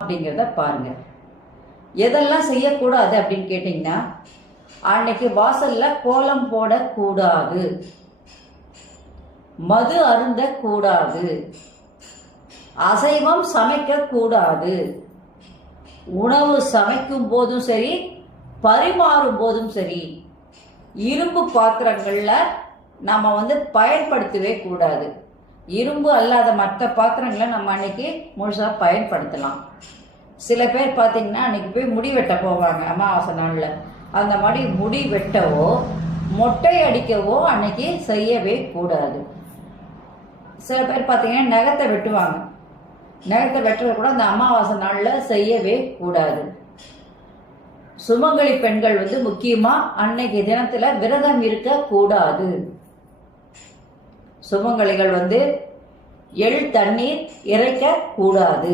அப்படிங்கிறத பாருங்க. எதெல்லாம் செய்யக்கூடாது அப்படின்னு கேட்டீங்கன்னா, அன்னைக்கு வாசல்ல கோலம் போடக்கூடாது, மது அருந்த கூடாது, அசைவம் சமைக்க கூடாது, உணவு சமைக்கும் போதும் சரி பரிமாறும் போதும் சரி இரும்பு பாத்திரங்கள்ல நம்ம பயன்படுத்தவே கூடாது. இரும்பு அல்லாத மற்ற பாத்திரங்களை நம்ம அன்னைக்கு முழுசா பயன்படுத்தலாம். சில பேர் பார்த்தீங்கன்னா அன்னைக்கு போய் முடி வெட்ட போவாங்க அமாவாசை நாள்ல. அந்த மாதிரி முடி வெட்டவோ மொட்டை அடிக்கவோ அன்னைக்கு செய்யவே கூடாது. சில பேர் பார்த்தீங்கன்னா நகத்தை வெட்டுவாங்க. நகத்தை வெட்டுறது கூட அந்த அமாவாசை நாள்ல செய்யவே கூடாது. சுமங்கலி பெண்கள் முக்கியமா அன்னைக்கு தினத்துல விரதம் இருக்க கூடாது. சுமங்கலிகள் எள் தண்ணீர் இறைக்க கூடாது.